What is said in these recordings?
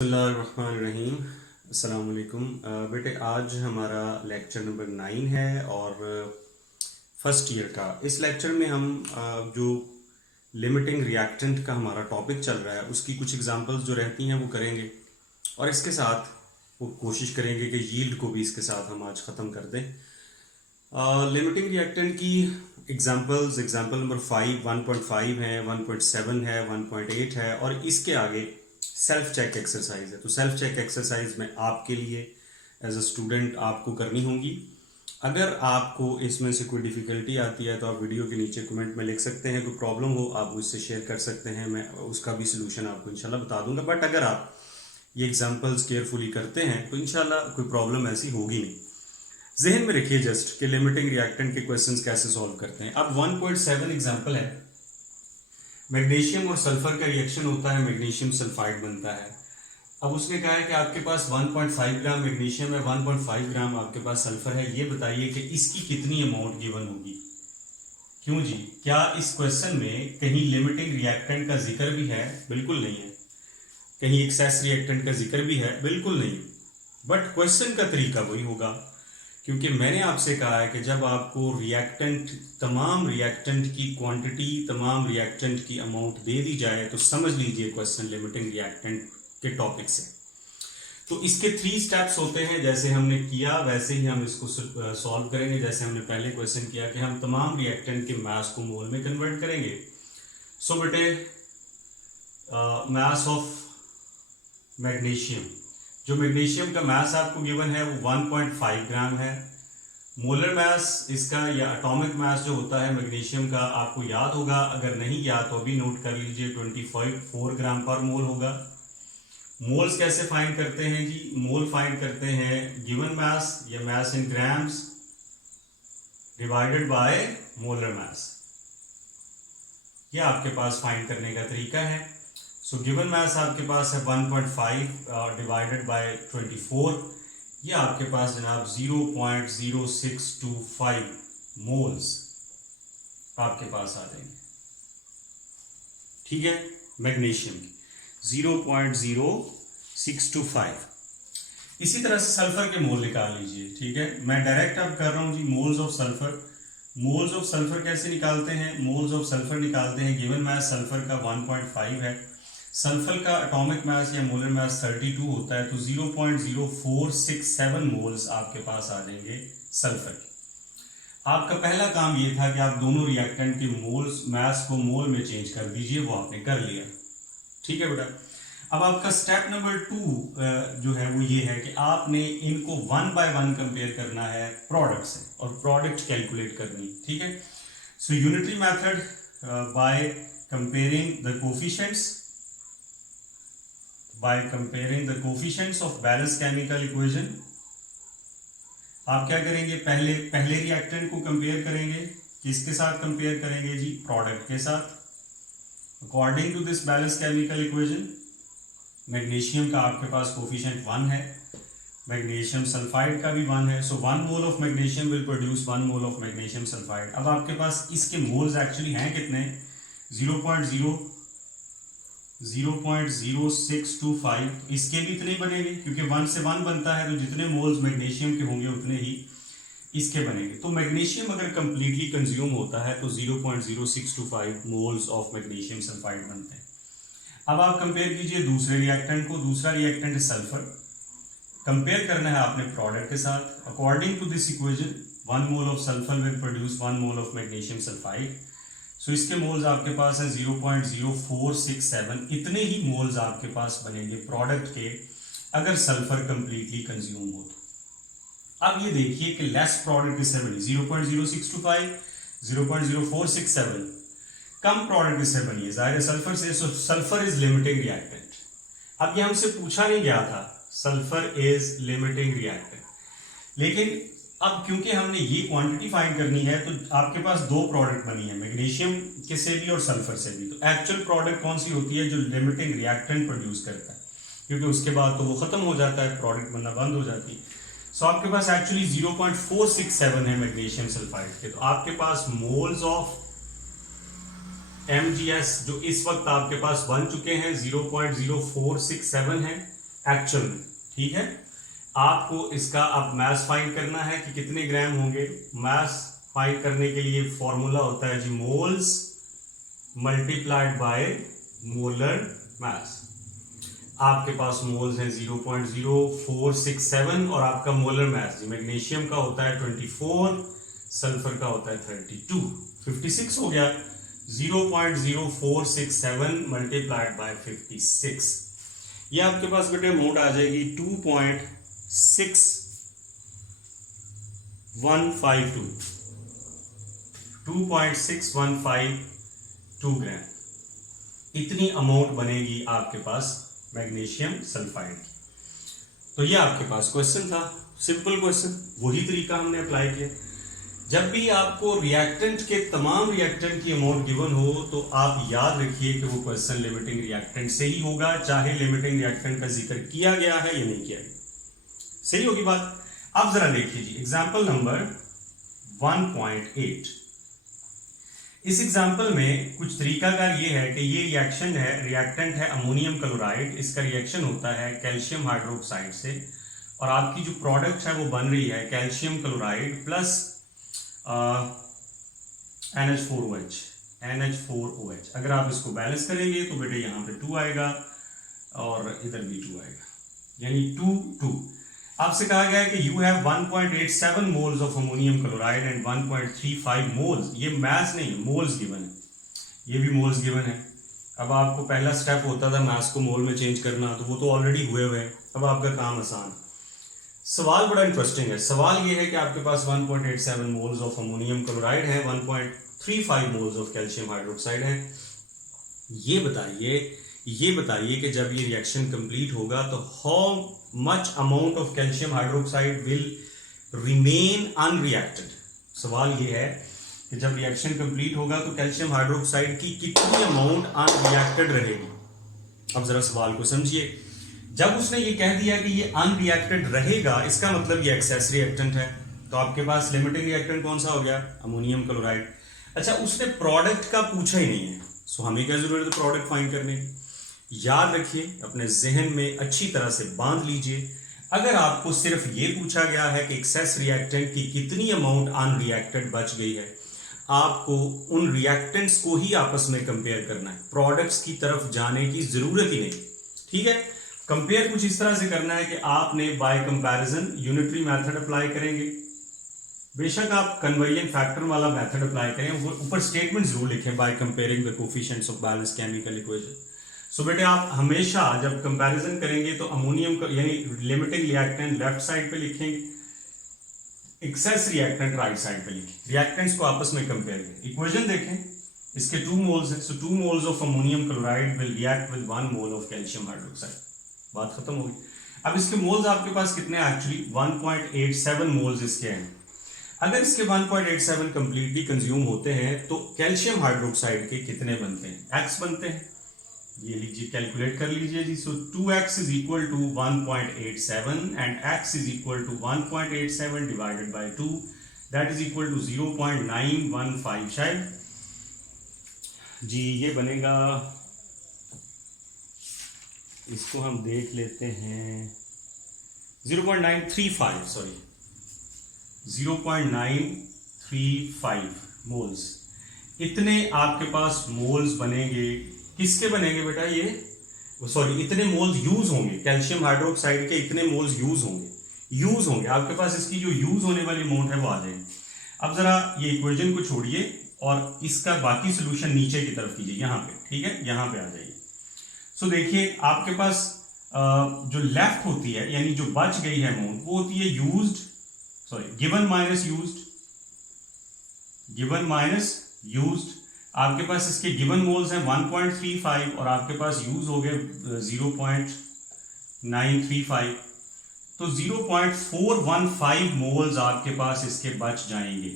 बिस्मिल्लाहिर्रहमानिर्रहीम। अस्सलाम वालेकुम। बेटे आज हमारा लेक्चर नंबर 9 है और फर्स्ट ईयर का। इस लेक्चर में हम जो लिमिटिंग रिएक्टेंट का हमारा टॉपिक चल रहा है उसकी कुछ एग्जांपल्स जो रहती हैं वो करेंगे और इसके साथ वो कोशिश करेंगे कि यील्ड को भी इसके साथ हम आज ख़त्म कर दें। लिमिटिंग रिएक्टेंट की एग्जांपल नंबर 5 1.5 है, 1.7 है, 1.8 है और इसके आगे सेल्फ चेक एक्सरसाइज है। तो सेल्फ चेक एक्सरसाइज में आपके लिए एज अ स्टूडेंट आपको करनी होगी। अगर आपको इसमें से कोई डिफ़िकल्टी आती है तो आप वीडियो के नीचे कमेंट में लिख सकते हैं, कोई प्रॉब्लम हो आप मुझसे शेयर कर सकते हैं, मैं उसका भी सलूशन आपको इंशाल्लाह बता दूंगा। बट अगर आप ये एग्जांपल्स केयरफुली करते हैं तो इंशाल्लाह कोई प्रॉब्लम ऐसी होगी नहीं। जहन में रखिए जस्ट कि लिमिटिंग रिएक्टेंट के क्वेश्चंस कैसे सॉल्व करते हैं। अब 1.7 एग्जांपल है, मैग्नीशियम और सल्फर का रिएक्शन होता है, मैग्नीशियम सल्फाइड बनता है। अब उसने कहा है कि आपके पास 1.5 ग्राम मैग्नीशियम है, 1.5 ग्राम आपके पास सल्फर है, ये बताइए कि इसकी कितनी अमाउंट गिवन होगी। क्यों जी, क्या इस क्वेश्चन में कहीं लिमिटिंग रिएक्टेंट का जिक्र भी है? बिल्कुल नहीं है। कहीं एक्सेस रिएक्टेंट का जिक्र भी है? बिल्कुल नहीं। बट क्वेश्चन का तरीका वही होगा, क्योंकि मैंने आपसे कहा है कि जब आपको रिएक्टेंट, तमाम रिएक्टेंट की क्वांटिटी, तमाम रिएक्टेंट की अमाउंट दे दी जाए तो समझ लीजिए क्वेश्चन लिमिटिंग रिएक्टेंट के टॉपिक से। तो इसके 3 स्टेप्स होते हैं, जैसे हमने किया वैसे ही हम इसको सॉल्व करेंगे। जैसे हमने पहले क्वेश्चन किया कि हम तमाम रिएक्टेंट के मास को मोल में कन्वर्ट करेंगे। सो बेटे मास ऑफ मैग्नीशियम, जो मैग्नीशियम का मास आपको गिवन है वो 1.5 ग्राम है। मोलर मास इसका या एटॉमिक मास जो होता है मैग्नीशियम का आपको याद होगा, अगर नहीं याद तो अभी नोट कर लीजिए, 24 ग्राम पर मोल होगा। मोल्स कैसे फाइंड करते हैं जी? मोल फाइंड करते हैं गिवन मास या mass in grams divided by molar mass. ये आपके पास फाइंड करने का तरीका है। सो गिवन मास आपके पास है 1.5 डिवाइडेड बाय 24। ये आपके पास जनाब 0.0625 मोल्स आपके पास आ जाएंगे। ठीक है, मैग्नीशियम की 0.0625। इसी तरह से सल्फर के मोल निकाल लीजिए। ठीक है, मैं डायरेक्ट अब कर रहा हूं जी moles of sulphur. Moles of sulphur कैसे निकालते हैं? मोल्स ऑफ सल्फर निकालते हैं, गिवन मास सल्फर का 1.5 है, सल्फर का एटॉमिक मास या मोलर मास 32 होता है, तो 0.0467 मोल्स आपके पास आ जाएंगे सल्फर के। आपका पहला काम ये था कि आप दोनों रिएक्टेंट के मोल्स मास को मोल में चेंज कर दीजिए, वो आपने कर लिया। ठीक है बेटा, अब आपका स्टेप नंबर 2 जो है वो ये है कि आपने इनको 1 बाय 1 कंपेयर करना है प्रोडक्ट से और प्रोडक्ट कैलकुलेट करनी। ठीक है, so unitary method by comparing the coefficients, by comparing the coefficients of balance chemical equation. आप क्या करेंगे? पहले रिएक्टेंट को कंपेयर करेंगे, किसके साथ कंपेयर करेंगे जी? प्रोडक्ट के साथ। According to this balance chemical equation, magnesium का आपके पास कोफिशिएंट 1 है, मैग्नीशियम सल्फाइड का भी 1 है। सो 1 mole of magnesium will produce 1 mole of magnesium sulphide. अब आपके पास इसके मोल्स एक्चुअली हैं कितने? 0.0625। इसके भी इतने ही बनेंगे, क्योंकि 1 से 1 बनता है, तो जितने मोल्स मैग्नीशियम के होंगे उतने ही इसके बनेंगे। तो मैग्नीशियम अगर कंप्लीटली कंज्यूम होता है तो 0.0625 मोल्स ऑफ मैग्नीशियम सल्फाइड बनते हैं। अब आप कंपेयर कीजिए दूसरे रिएक्टेंट को। दूसरा रिएक्टेंट है सल्फर, कंपेयर करना है आपने प्रोडक्ट के साथ। According to this equation 1 mole of sulphur will produce 1 mole of magnesium sulphide. So इसके मोल्स आपके पास है 0.0467। इतने ही मोल्स आपके पास बनेंगे प्रोडक्ट के अगर सल्फर कंप्लीटली कंज्यूम हो तो। अब ये देखिए कि लेस प्रोडक्ट किससे बनी? 0.0625, 0.0467। कम प्रोडक्ट किससे बनी है? जाहिर है सल्फर से। सो सल्फर इज लिमिटिंग रिएक्टेंट। अब ये हमसे पूछा नहीं गया था सल्फर इज लिमिटिंग रिएक्टेंट, लेकिन अब क्योंकि हमने ये क्वांटिटी फाइंड करनी है तो आपके पास 2 प्रोडक्ट बनी है, मैग्नीशियम के से भी और सल्फर से भी। तो एक्चुअल प्रोडक्ट कौन सी होती है? जो लिमिटिंग रिएक्टेंट प्रोड्यूस करता है, क्योंकि उसके बाद तो वो खत्म हो जाता है, प्रोडक्ट बनना बंद हो जाती है। सो आपके पास एक्चुअली 0.467 है मैग्नीशियम सल्फाइड के। तो आपके पास मोल्स ऑफ MgS जो इस वक्त आपके पास बन चुके हैं 0.0467 है, एक्चुअल में, ठीक है। आपको इसका अब मास फाइंड करना है कि कितने ग्राम होंगे। मास फाइंड करने के लिए फॉर्मूला होता है g moles multiplied by molar mass. आपके पास मोल्स हैं 0.0467 और आपका मोलर मास जी मैग्नीशियम का होता है 24, सल्फर का होता है 32, 56 हो गया। 0.0467 मल्टीप्लाइड बाय 56, ये आपके पास बेटे अमाउंट आ जाएगी 2.6152 ग्राम। इतनी अमाउंट बनेगी आपके पास मैग्नीशियम सल्फाइड की। तो ये आपके पास क्वेश्चन था, सिंपल क्वेश्चन, वही तरीका हमने अप्लाई किया। जब भी आपको रिएक्टेंट के तमाम रिएक्टेंट की अमाउंट गिवन हो तो आप याद रखिए कि वो क्वेश्चन लिमिटिंग रिएक्टेंट से ही होगा, चाहे लिमिटिंग रिएक्टेंट का जिक्र किया गया है या नहीं किया गया। सही होगी बात। अब जरा देखिए जी एग्जाम्पल नंबर 1.8। इस एग्जाम्पल में कुछ तरीकाकार ये है कि ये रिएक्शन है, रिएक्टेंट है अमोनियम क्लोराइड। इसका रिएक्शन होता है कैल्शियम हाइड्रोक्साइड से और आपकी जो प्रोडक्ट है वो बन रही है कैल्शियम क्लोराइड प्लस NH4OH। अगर आप इसको बैलेंस करेंगे तो बेटे यहाँ पे 2 आएगा और इधर भी 2 आएगा, यानी 2 2। आपसे कहा गया है कि you have 1.87 moles of ammonium chloride and 1.35 moles. ये मैस नहीं है, मोल्स गिवन है, ये भी मोल्स गिवन है। अब आपको पहला स्टेप होता था मैस को मोल में चेंज करना, तो वो तो ऑलरेडी हुए हुए हैं, अब आपका काम आसान। सवाल बड़ा इंटरेस्टिंग है। सवाल ये है कि आपके पास 1.87 मोल्स ऑफ अमोनियम क्लोराइड है, 1.35 मोल्स ऑफ कैल्शियम हाइड्रोक्साइड है। ये बताइए कि जब ये रिएक्शन कंप्लीट होगा तो how much amount of calcium hydroxide will remain unreacted. सवाल ये है कि जब रिएक्शन कंप्लीट होगा तो कैल्शियम हाइड्रोक्साइड की कितनी अमाउंट अनरिएक्टेड रहेगी। अब जरा सवाल को समझिए। जब उसने ये कह दिया कि ये अनरिएक्टेड रहेगा, इसका मतलब ये एक्सेस रिएक्टेंट है। तो आपके पास लिमिटिंग रिएक्टेंट कौन सा हो गया, अमोनियम क्लोराइड। अच्छा, उसने प्रोडक्ट का पूछा ही नहीं है, सो हमें क्या जरूरत है प्रोडक्ट फाइंड करने की। याद रखिए, अपने जहन में अच्छी तरह से बांध लीजिए, अगर आपको सिर्फ ये पूछा गया है कि एक्सेस रिएक्टेंट की कितनी अमाउंट अनरिएक्टेड बच गई है, आपको उन रिएक्टेंट्स को ही आपस में कंपेयर करना है, प्रोडक्ट्स की तरफ जाने की जरूरत ही नहीं। ठीक है, कंपेयर कुछ इस तरह से करना है कि आपने by comparison unitary method apply करेंगे। बेशक आप कन्वर्जन फैक्टर वाला मेथड अप्लाई करें, वो ऊपर स्टेटमेंट जरूर लिखें, by comparing the coefficients of balance chemical equation. So बेटे आप हमेशा जब कंपैरिजन करेंगे तो अमोनियम का यानी लिमिटिंग रिएक्टेंट लेफ्ट साइड पे लिखेंगे, एक्सेस रिएक्टेंट राइट साइड पे लिखें। रिएक्टेंट्स को आपस में कंपेयर करें। इक्वेशन देखें, इसके 2 मोल्स हैं, सो 2 moles of ammonium chloride will react with 1 mole of calcium hydroxide. बात खत्म हो गई। अब इसके मोल्स आपके पास कितने हैं, एक्चुअली 1.87 मोल्स इसके हैं। अगर इसके 1.87 कंप्लीटली कंज्यूम होते हैं तो कैल्शियम हाइड्रोक्साइड के कितने बनते हैं, x बनते हैं। ये लीजिए, कैलकुलेट कर लीजिए जी। So 2x is equal to 1.87 and x is equal to 1.87 divided by 2, that is equal to 0.915 शायद जी ये बनेगा। इसको हम देख लेते हैं, 0.935 सॉरी 0.935 मोल्स। इतने आपके पास मोल्स बनेंगे, किसके बनेंगे बेटा, ये सॉरी इतने मोल्स यूज होंगे कैल्शियम हाइड्रोक्साइड के, इतने मोल्स यूज होंगे आपके पास। इसकी जो यूज होने वाली अमाउंट है वो आ जाएगी। अब जरा ये इक्वेशन को छोड़िए और इसका बाकी सोल्यूशन नीचे की तरफ कीजिए, यहाँ पे, ठीक है, यहाँ पे आ जाइए। सो देखिए आपके पास जो लेफ्ट होती है यानी जो बच गई है अमाउंट, वो होती है used sorry given minus used. आपके पास इसके गिवन मोल्स हैं 1.35 और आपके पास यूज हो गए 0.935, तो 0.415 मोल्स आपके पास इसके बच जाएंगे।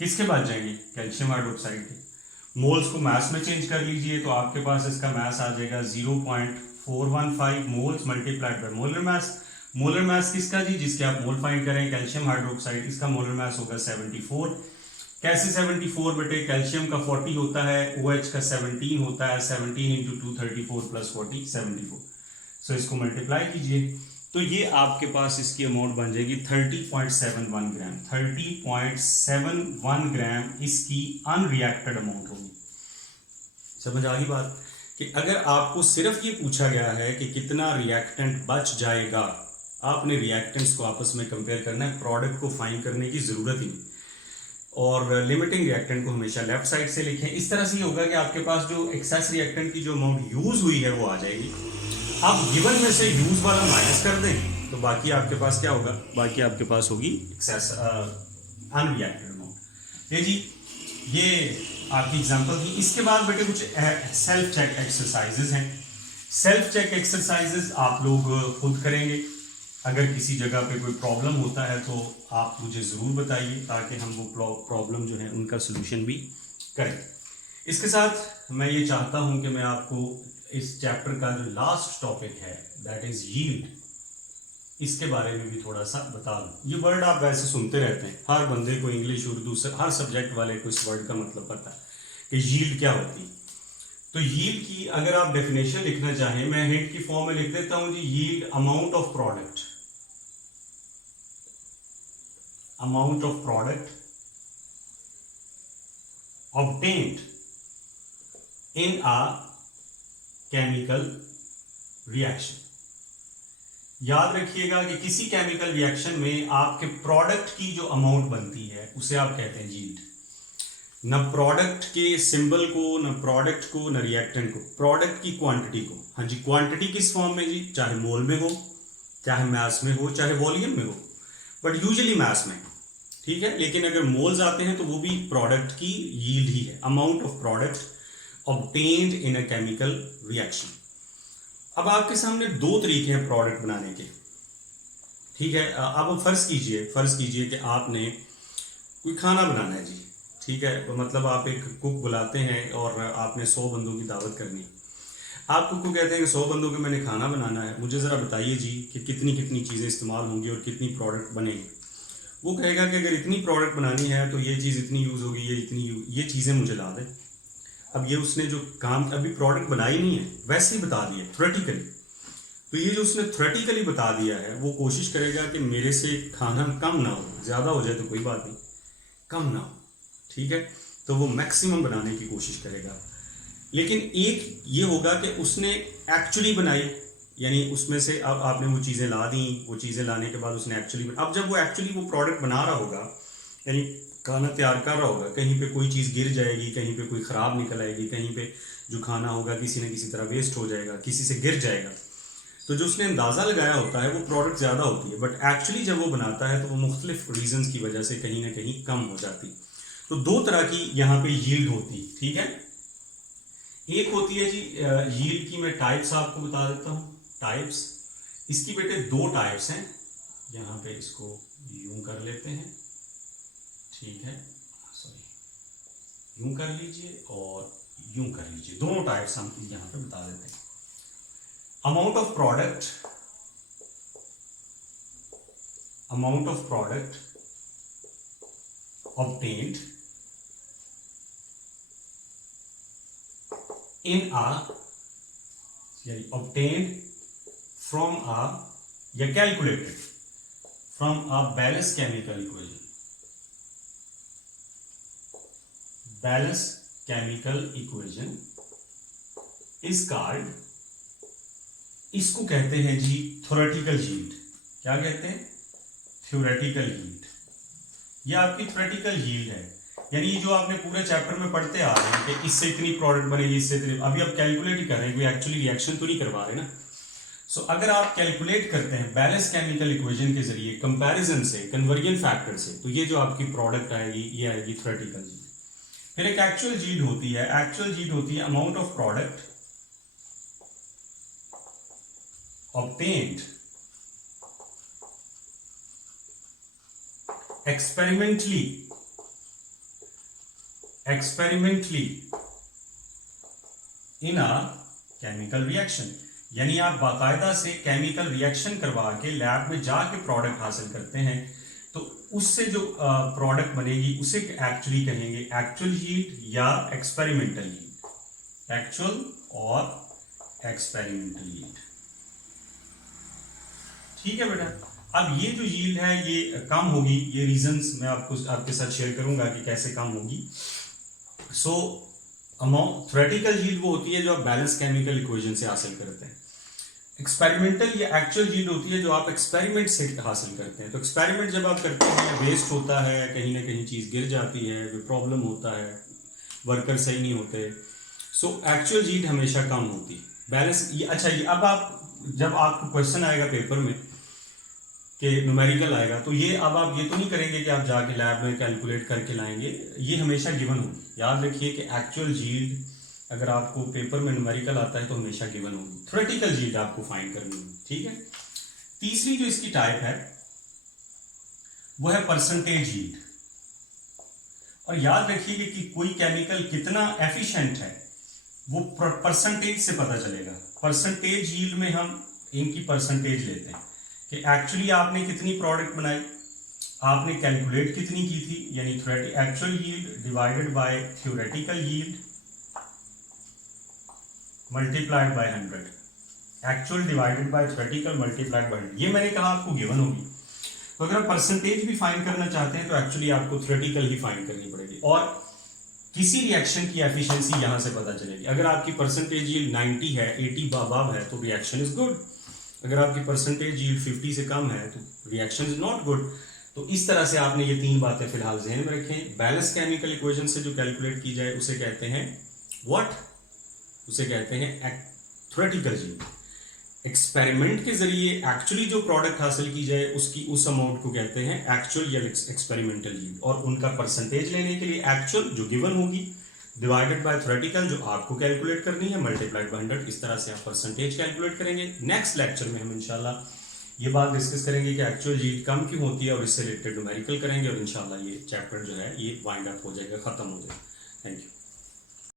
किसके बच जाएंगे, कैल्शियम हाइड्रोक्साइड के। मोल्स को मास में चेंज कर लीजिए तो आपके पास इसका मास आ जाएगा 0.415 moles multiplied by molar mass. Molar mass किसका जी, जिसके आप मोल फाइंड करें कैल्शियम हाइड्रोक्साइड, इसका मोलर मास होगा 74। कैसे 74 बेटे, कैल्शियम का 40 होता है, OH का 17 होता है, 17 इंटू 234 प्लस 40 74। सो इसको मल्टीप्लाई कीजिए तो ये आपके पास इसकी अमाउंट बन जाएगी 30.71 ग्राम। 30.71 ग्राम इसकी अनरिएक्टेड अमाउंट होगी। समझ आ गई बात कि अगर आपको सिर्फ ये पूछा गया है कि कितना रिएक्टेंट बच जाएगा, आपने रिएक्टेंट्स को आपस में कंपेयर करना है, प्रोडक्ट को फाइंड करने की जरूरत ही नहीं। और लिमिटिंग रिएक्टेंट को हमेशा लेफ्ट साइड से लिखें। इस तरह से ये होगा कि आपके पास जो एक्सेस रिएक्टेंट की जो अमाउंट यूज हुई है वो आ जाएगी। आप गिवन में से यूज वाला माइनस कर दें तो बाकी आपके पास क्या होगा, बाकी आपके पास होगी एक्सेस अनरिएक्टेड अमाउंट। ये जी ये आपकी एग्जांपल थी। इसके बाद बेटे कुछ सेल्फ चेक एक्सरसाइजेज हैं। सेल्फ चेक एक्सरसाइजेज आप लोग खुद करेंगे। अगर किसी जगह पे कोई प्रॉब्लम होता है तो आप मुझे ज़रूर बताइए ताकि हम वो प्रॉब्लम जो है उनका सोल्यूशन भी करें। इसके साथ मैं ये चाहता हूं कि मैं आपको इस चैप्टर का जो लास्ट टॉपिक है दैट इज यील्ड, इसके बारे में भी थोड़ा सा बता दूं। ये वर्ड आप वैसे सुनते रहते हैं, हर बंदे को इंग्लिश उर्दू से हर सब्जेक्ट वाले को इस वर्ड का मतलब पता है कि यील्ड क्या होती है। तो यील्ड की अगर आप डेफिनेशन लिखना चाहें, मैं हिंट की फॉर्म में लिख देता हूं जी। Yield amount of product, amount of product obtained in a chemical reaction। याद रखिएगा कि किसी केमिकल रिएक्शन में आपके प्रोडक्ट की जो अमाउंट बनती है उसे आप कहते हैं यील्ड। न प्रोडक्ट के सिंबल को, न प्रोडक्ट को, न रिएक्टेंट को, प्रोडक्ट की क्वांटिटी को। हाँ जी, क्वांटिटी किस फॉर्म में जी, चाहे मोल में हो, चाहे मास में हो, चाहे वॉल्यूम में हो, बट यूजुअली मास में, ठीक है। लेकिन अगर मोल्स आते हैं तो वो भी प्रोडक्ट की यील्ड ही है, amount of product obtained in a chemical reaction. अब आपके सामने दो तरीके हैं प्रोडक्ट बनाने के, ठीक है। अब फर्ज कीजिए कि आपने कोई खाना बनाना है जी, ठीक है। तो मतलब आप एक कुक बुलाते हैं और आपने 100 बंदों की दावत करनी है। आप कुक को कहते हैं कि 100 बंदों के मैंने खाना बनाना है, मुझे ज़रा बताइए जी कि कितनी कितनी चीज़ें इस्तेमाल होंगी और कितनी प्रोडक्ट बनेगी। वो कहेगा कि अगर इतनी प्रोडक्ट बनानी है तो ये चीज़ इतनी यूज़ होगी, ये चीज़ें मुझे ला दें। अब ये उसने जो काम अभी प्रोडक्ट बनाई नहीं है, वैसे ही बता दिया थ्योरेटिकली। तो ये जो उसने थ्योरेटिकली बता दिया है वो कोशिश करेगा कि मेरे से खाना कम ना हो, ज़्यादा हो जाए तो कोई बात नहीं, कम ना हो, ठीक है। तो वो मैक्सिमम बनाने की कोशिश करेगा। लेकिन एक ये होगा कि उसने एक्चुअली बनाई, यानी उसमें से अब आपने वो चीज़ें ला दी, वो चीज़ें लाने के बाद उसने अब जब वो एक्चुअली वो प्रोडक्ट बना रहा होगा, यानी खाना तैयार कर रहा होगा, कहीं पे कोई चीज़ गिर जाएगी, कहीं पे कोई ख़राब निकल आएगी, कहीं पे जो खाना होगा किसी न किसी तरह वेस्ट हो जाएगा, किसी से गिर जाएगा। तो जो उसने अंदाज़ा लगाया होता है वो प्रोडक्ट ज़्यादा होती है, बट एक्चुअली जब वो बनाता है तो वो मुख्तलिफ रीजंस की वजह से कहीं ना कहीं कम हो जाती। तो दो तरह की यहाँ पे यील्ड होती, ठीक है। एक होती है जी यील्ड की, मैं टाइप्स आपको बता देता हूँ। टाइप्स इसकी बेटे दो टाइप्स हैं, यहाँ पे इसको यूं कर लेते हैं, ठीक है, सॉरी यूं कर लीजिए और यूं कर लीजिए, दोनों टाइप्स हम यहाँ पे बता देते हैं। Amount of product obtained in a, यानी obtained from a या calculated from a balanced chemical equation। balanced chemical equation is called, इसको कहते हैं जी थ्योरेटिकल यील्ड। क्या कहते हैं? Theoretical yield. ये आपकी थ्योरेटिकल यील्ड है, यानी जो आपने पूरे चैप्टर में पढ़ते आ रहे हैं कि इससे इतनी प्रोडक्ट बनेगी, इससे इतनी, अभी आप कैलकुलेट ही कर रहे हैं, कोई एक्चुअली रिएक्शन तो नहीं करवा रहे ना। सो अगर आप कैलकुलेट करते हैं बैलेंस केमिकल इक्वेशन के जरिए, कंपैरिजन से, कन्वर्जन फैक्टर से, तो ये जो आपकी प्रोडक्ट आएगी ये आएगी थ्योरेटिकल यील्ड। फिर एक एक्चुअल यील्ड होती है। एक्चुअल यील्ड होती है amount of product obtained experimentally in a chemical reaction, यानी आप बाकायदा से केमिकल रिएक्शन करवा के लैब में जाके प्रोडक्ट हासिल करते हैं, तो उससे जो प्रोडक्ट बनेगी उसे एक्चुअली कहेंगे एक्चुअल यील्ड या एक्सपेरिमेंटल यील्ड। एक्चुअल और एक्सपेरिमेंटल यील्ड। ठीक है बेटा। अब ये जो यील्ड है ये कम होगी, ये रीजंस मैं आपके साथ शेयर करूंगा कि कैसे कम होगी। सो अमाउंट थ्योरेटिकल यील्ड वो होती है जो आप बैलेंस केमिकल इक्वेशन से हासिल करते हैं। एक्सपेरिमेंटल या एक्चुअल यील्ड होती है जो आप एक्सपेरिमेंट से हासिल करते हैं। तो एक्सपेरिमेंट जब आप करते हैं वेस्ट होता है, कहीं ना कहीं चीज़ गिर जाती है, कोई प्रॉब्लम होता है, वर्कर सही नहीं होते, सो एक्चुअल यील्ड हमेशा कम होती है। बैलेंस ये अच्छा, ये अब आप जब आपको क्वेश्चन आएगा पेपर में कि न्यूमेरिकल आएगा, तो ये अब आप ये तो नहीं करेंगे कि आप जाके लैब में कैलकुलेट करके लाएंगे, ये हमेशा गिवन होगी। याद रखिए कि एक्चुअल यील्ड अगर आपको पेपर में न्यूमेरिकल आता है तो हमेशा गिवन होगी, थ्योरेटिकल यील्ड आपको फाइंड करनी है। ठीक है। तीसरी जो इसकी टाइप है वो है परसेंटेज यील्ड। और याद रखिए कि कोई केमिकल कितना एफिशिएंट है वो परसेंटेज से पता चलेगा। परसेंटेज यील्ड में हम इनकी परसेंटेज लेते हैं कि एक्चुअली आपने कितनी प्रोडक्ट बनाई, आपने कैलकुलेट कितनी की थी, यानी actual yield divided by theoretical yield multiplied by 100। Actual divided by theoretical multiplied by 100, ये मैंने कहा आपको गिवन होगी। तो अगर आप परसेंटेज भी फाइंड करना चाहते हैं तो एक्चुअली आपको थ्योरेटिकल ही फाइंड करनी पड़ेगी, और किसी रिएक्शन की एफिशिएंसी यहां से पता चलेगी। अगर आपकी परसेंटेज यील्ड 90 है, 80 अबव है, तो रिएक्शन इज गुड। अगर आपकी परसेंटेज यील्ड 50 से कम है तो रिएक्शन इज नॉट गुड। तो इस तरह से आपने ये तीन बातें फिलहाल ध्यान में रखें। बैलेंस केमिकल इक्वेशन से जो कैलकुलेट की जाए उसे कहते हैं व्हाट, उसे कहते हैं थ्योरेटिकल यील्ड। एक्सपेरिमेंट के जरिए एक्चुअली जो प्रोडक्ट हासिल की जाए उसकी उस अमाउंट को कहते हैं एक्चुअल या एक्सपेरिमेंटल यील्ड। और उनका परसेंटेज लेने के लिए एक्चुअल जो गिवन होगी डिवाइडेड बाय थ्योरेटिकल जो आपको कैलकुलेट करनी है मल्टीप्लाइड बाय 100। इस तरह से आप परसेंटेज कैलकुलेट करेंगे। नेक्स्ट लेक्चर में हम इंशाल्लाह ये बात डिस्कस करेंगे कि एक्चुअल यील्ड कम क्यों होती है और इससे रिलेटेड न्यूमेरिकल करेंगे, और इंशाल्लाह ये चैप्टर जो है ये वाइंड अप हो जाएगा, खत्म हो जाएगा। Thank you.